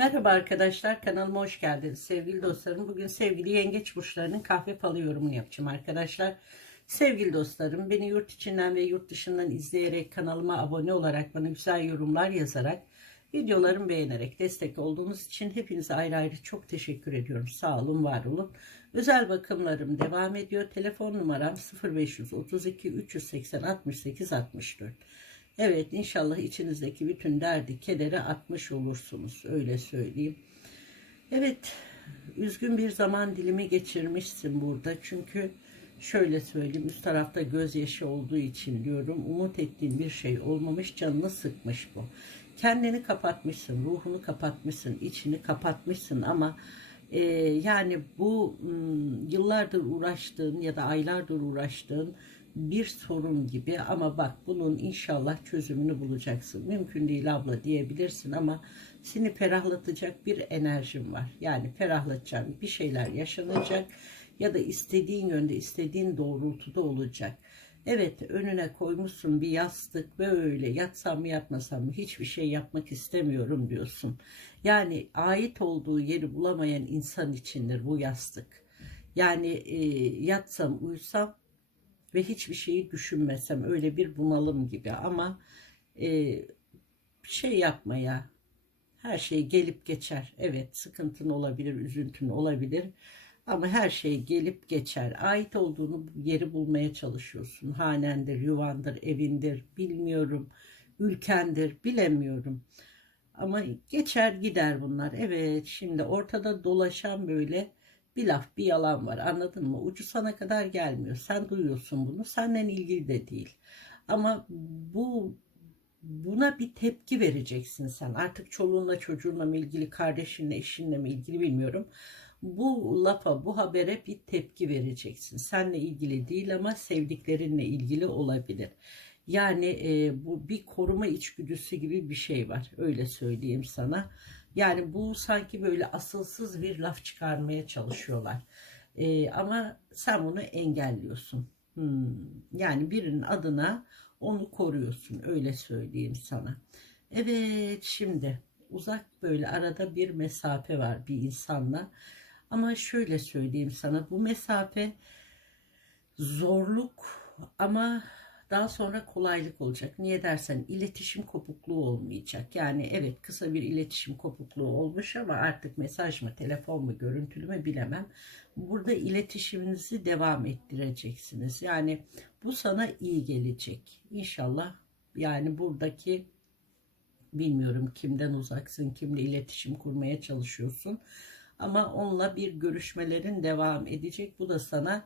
Merhaba arkadaşlar kanalıma hoş geldiniz sevgili dostlarım. Bugün sevgili yengeç burçlarının kahve falı yorumunu yapacağım arkadaşlar. Sevgili dostlarım beni yurt içinden ve yurt dışından izleyerek kanalıma abone olarak bana güzel yorumlar yazarak videolarımı beğenerek destek olduğunuz için hepinize ayrı ayrı çok teşekkür ediyorum. Sağ olun var olun. Özel bakımlarım devam ediyor. Telefon numaram 0532 380 68 64. Evet inşallah içinizdeki bütün derdi, kederi atmış olursunuz. Öyle söyleyeyim. Evet üzgün bir zaman dilimi geçirmişsin burada. Çünkü şöyle söyleyeyim üst tarafta gözyaşı olduğu için diyorum. Umut ettiğin bir şey olmamış canını sıkmış bu. Kendini kapatmışsın, ruhunu kapatmışsın, içini kapatmışsın ama e, yani bu m, yıllardır uğraştığın ya da aylardır uğraştığın bir sorun gibi ama bak bunun inşallah çözümünü bulacaksın. Mümkün değil abla diyebilirsin ama seni ferahlatacak bir enerjim var. Yani ferahlatacağım bir şeyler yaşanacak ya da istediğin yönde istediğin doğrultuda olacak. Evet önüne koymuşsun bir yastık böyle yatsam mı yatmasam mı hiçbir şey yapmak istemiyorum diyorsun. Yani ait olduğu yeri bulamayan insan içindir bu yastık. Yani e, yatsam uyusam ve hiçbir şeyi düşünmesem öyle bir bunalım gibi ama e, şey yapmaya her şey gelip geçer. Evet sıkıntın olabilir, üzüntün olabilir ama her şey gelip geçer. Ait olduğunu yeri bulmaya çalışıyorsun. Hanendir, yuvandır, evindir, bilmiyorum, ülkendir, bilemiyorum. Ama geçer gider bunlar. Evet şimdi ortada dolaşan böyle bir laf bir yalan var anladın mı? Ucu sana kadar gelmiyor. Sen duyuyorsun bunu. Senden ilgili de değil. Ama bu buna bir tepki vereceksin sen. Artık çoluğunla çocuğunla mı ilgili, kardeşinle, eşinle mi ilgili bilmiyorum. Bu lafa, bu habere bir tepki vereceksin. Seninle ilgili değil ama sevdiklerinle ilgili olabilir. Yani e, bu bir koruma içgüdüsü gibi bir şey var. Öyle söyleyeyim sana. Yani bu sanki böyle asılsız bir laf çıkarmaya çalışıyorlar. E, ama sen bunu engelliyorsun. Hmm. Yani birinin adına onu koruyorsun. Öyle söyleyeyim sana. Evet şimdi uzak böyle arada bir mesafe var bir insanla. Ama şöyle söyleyeyim sana bu mesafe zorluk ama daha sonra kolaylık olacak. Niye dersen iletişim kopukluğu olmayacak. Yani evet kısa bir iletişim kopukluğu olmuş ama artık mesaj mı, telefon mu, görüntülü mü bilemem. Burada iletişiminizi devam ettireceksiniz. Yani bu sana iyi gelecek. İnşallah yani buradaki bilmiyorum kimden uzaksın, kimle iletişim kurmaya çalışıyorsun. Ama onunla bir görüşmelerin devam edecek. Bu da sana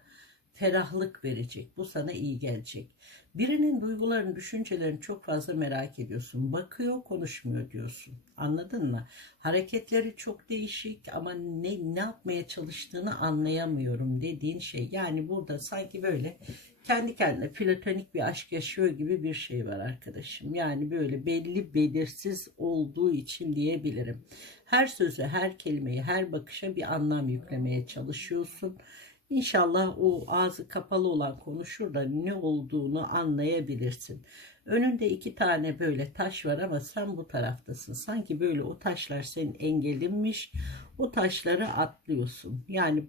ferahlık verecek. Bu sana iyi gelecek. Birinin duygularını, düşüncelerini çok fazla merak ediyorsun. Bakıyor, konuşmuyor diyorsun. Anladın mı? Hareketleri çok değişik ama ne ne yapmaya çalıştığını anlayamıyorum dediğin şey. Yani burada sanki böyle kendi kendine platonik bir aşk yaşıyor gibi bir şey var arkadaşım. Yani böyle belli belirsiz olduğu için diyebilirim. Her söze, her kelimeye, her bakışa bir anlam yüklemeye çalışıyorsun İnşallah o ağzı kapalı olan konuşur da ne olduğunu anlayabilirsin. Önünde iki tane böyle taş var ama sen bu taraftasın. Sanki böyle o taşlar senin engelinmiş. O taşları atlıyorsun. Yani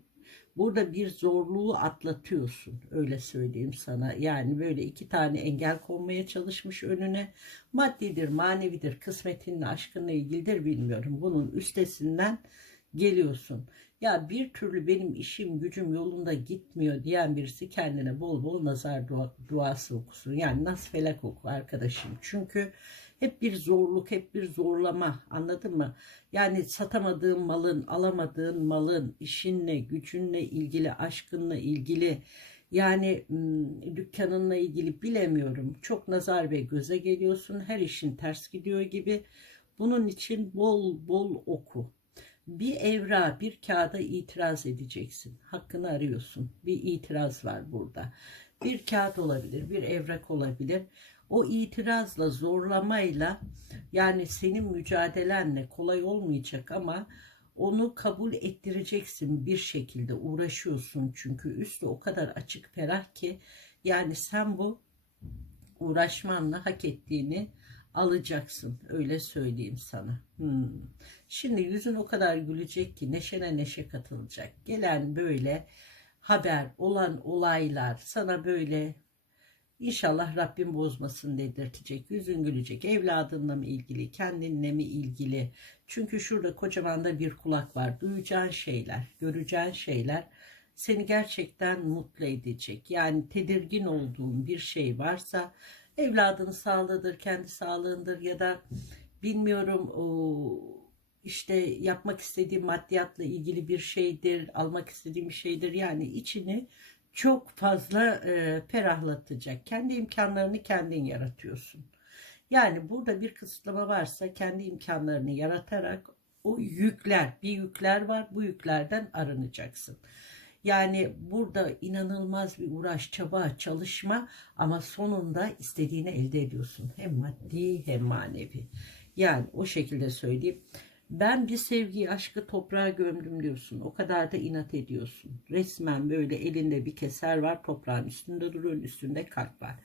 burada bir zorluğu atlatıyorsun. Öyle söyleyeyim sana. Yani böyle iki tane engel konmaya çalışmış önüne. Maddidir, manevidir, kısmetinle, aşkınla ilgilidir bilmiyorum. Bunun üstesinden geliyorsun. Ya bir türlü benim işim gücüm yolunda gitmiyor diyen birisi kendine bol bol nazar dua, duası okusun. Yani nas felak oku arkadaşım. Çünkü hep bir zorluk, hep bir zorlama anladın mı? Yani satamadığın malın, alamadığın malın, işinle, gücünle ilgili, aşkınla ilgili yani dükkanınla ilgili bilemiyorum. Çok nazar ve göze geliyorsun. Her işin ters gidiyor gibi. Bunun için bol bol oku bir evra, bir kağıda itiraz edeceksin. Hakkını arıyorsun. Bir itiraz var burada. Bir kağıt olabilir, bir evrak olabilir. O itirazla, zorlamayla yani senin mücadelenle kolay olmayacak ama onu kabul ettireceksin bir şekilde uğraşıyorsun çünkü üstü o kadar açık ferah ki yani sen bu uğraşmanla hak ettiğini alacaksın. Öyle söyleyeyim sana. Hmm. Şimdi yüzün o kadar gülecek ki neşene neşe katılacak. Gelen böyle haber, olan olaylar sana böyle İnşallah Rabbim bozmasın dedirtecek. Yüzün gülecek. Evladınla mı ilgili, kendinle mi ilgili? Çünkü şurada kocaman da bir kulak var. Duyacağın şeyler, göreceğin şeyler seni gerçekten mutlu edecek. Yani tedirgin olduğun bir şey varsa evladın sağlığıdır, kendi sağlığındır ya da bilmiyorum işte yapmak istediğin maddiyatla ilgili bir şeydir, almak istediğin bir şeydir. Yani içini çok fazla e, ferahlatacak. Kendi imkanlarını kendin yaratıyorsun. Yani burada bir kısıtlama varsa kendi imkanlarını yaratarak o yükler, bir yükler var. Bu yüklerden arınacaksın. Yani burada inanılmaz bir uğraş, çaba, çalışma ama sonunda istediğini elde ediyorsun. Hem maddi hem manevi. Yani o şekilde söyleyeyim. Ben bir sevgiyi, aşkı toprağa gömdüm diyorsun. O kadar da inat ediyorsun. Resmen böyle elinde bir keser var. Toprağın üstünde duruyor. Üstünde kalp var.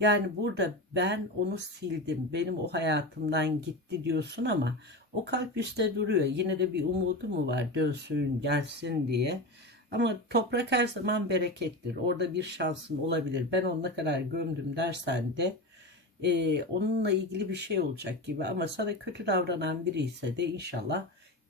Yani burada ben onu sildim. Benim o hayatımdan gitti diyorsun ama o kalp üstte duruyor. Yine de bir umudu mu var? Dönsün, gelsin diye. Ama toprak her zaman berekettir. Orada bir şansın olabilir. Ben ne kadar gömdüm dersen de e, onunla ilgili bir şey olacak gibi ama sana kötü davranan biri ise de inşallah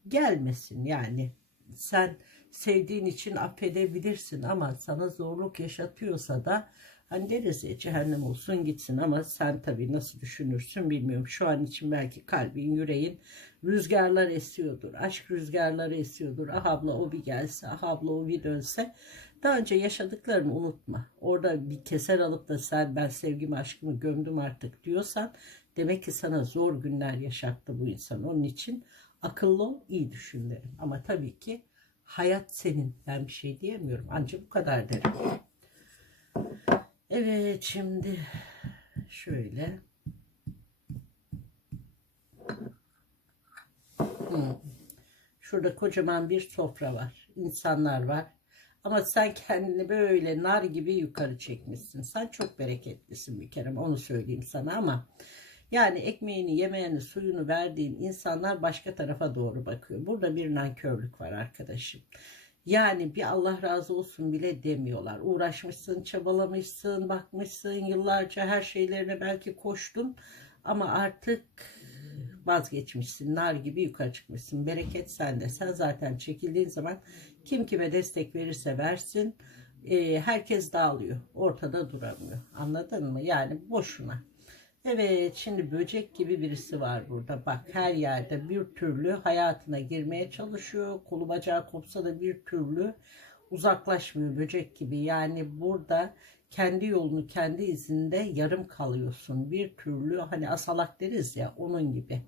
gelmesin yani sen sevdiğin için affedebilirsin ama sana zorluk yaşatıyorsa da hani deriz ya cehennem olsun gitsin ama sen tabii nasıl düşünürsün bilmiyorum şu an için belki kalbin yüreğin rüzgarlar esiyordur aşk rüzgarları esiyordur ah abla o bir gelse ah abla o bir dönse daha önce yaşadıklarını unutma. Orada bir keser alıp da sen ben sevgimi aşkımı gömdüm artık diyorsan demek ki sana zor günler yaşattı bu insan. Onun için akıllı ol, iyi düşün derim. Ama tabii ki hayat senin. Ben bir şey diyemiyorum. Ancak bu kadar derim. Evet şimdi şöyle. Şurada kocaman bir sofra var. İnsanlar var. Ama sen kendini böyle nar gibi yukarı çekmişsin. Sen çok bereketlisin bir kere onu söyleyeyim sana ama yani ekmeğini, yemeğini, suyunu verdiğin insanlar başka tarafa doğru bakıyor. Burada bir nankörlük var arkadaşım. Yani bir Allah razı olsun bile demiyorlar. Uğraşmışsın, çabalamışsın, bakmışsın, yıllarca her şeylerine belki koştun ama artık vazgeçmişsin. Nar gibi yukarı çıkmışsın. Bereket sende. Sen zaten çekildiğin zaman kim kime destek verirse versin e, herkes dağılıyor. Ortada duramıyor. Anladın mı? Yani boşuna. Evet şimdi böcek gibi birisi var burada. Bak her yerde bir türlü hayatına girmeye çalışıyor. Kolu bacağı kopsa da bir türlü uzaklaşmıyor böcek gibi. Yani burada kendi yolunu kendi izinde yarım kalıyorsun. Bir türlü hani asalak deriz ya onun gibi.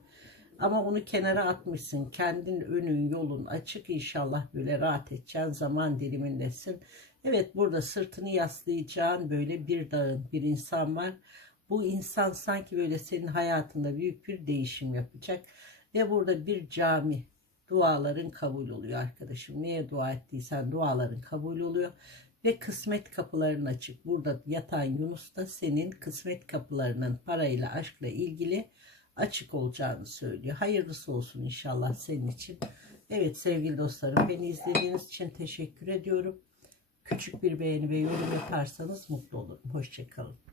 Ama onu kenara atmışsın. Kendin önün yolun açık inşallah böyle rahat edeceğin zaman dilimindesin. Evet burada sırtını yaslayacağın böyle bir dağın bir insan var. Bu insan sanki böyle senin hayatında büyük bir değişim yapacak. Ve burada bir cami duaların kabul oluyor arkadaşım. Neye dua ettiysen duaların kabul oluyor. Ve kısmet kapıların açık. Burada yatan Yunus da senin kısmet kapılarının parayla aşkla ilgili açık olacağını söylüyor. Hayırlısı olsun inşallah senin için. Evet sevgili dostlarım beni izlediğiniz için teşekkür ediyorum. Küçük bir beğeni ve yorum yaparsanız mutlu olurum. Hoşçakalın.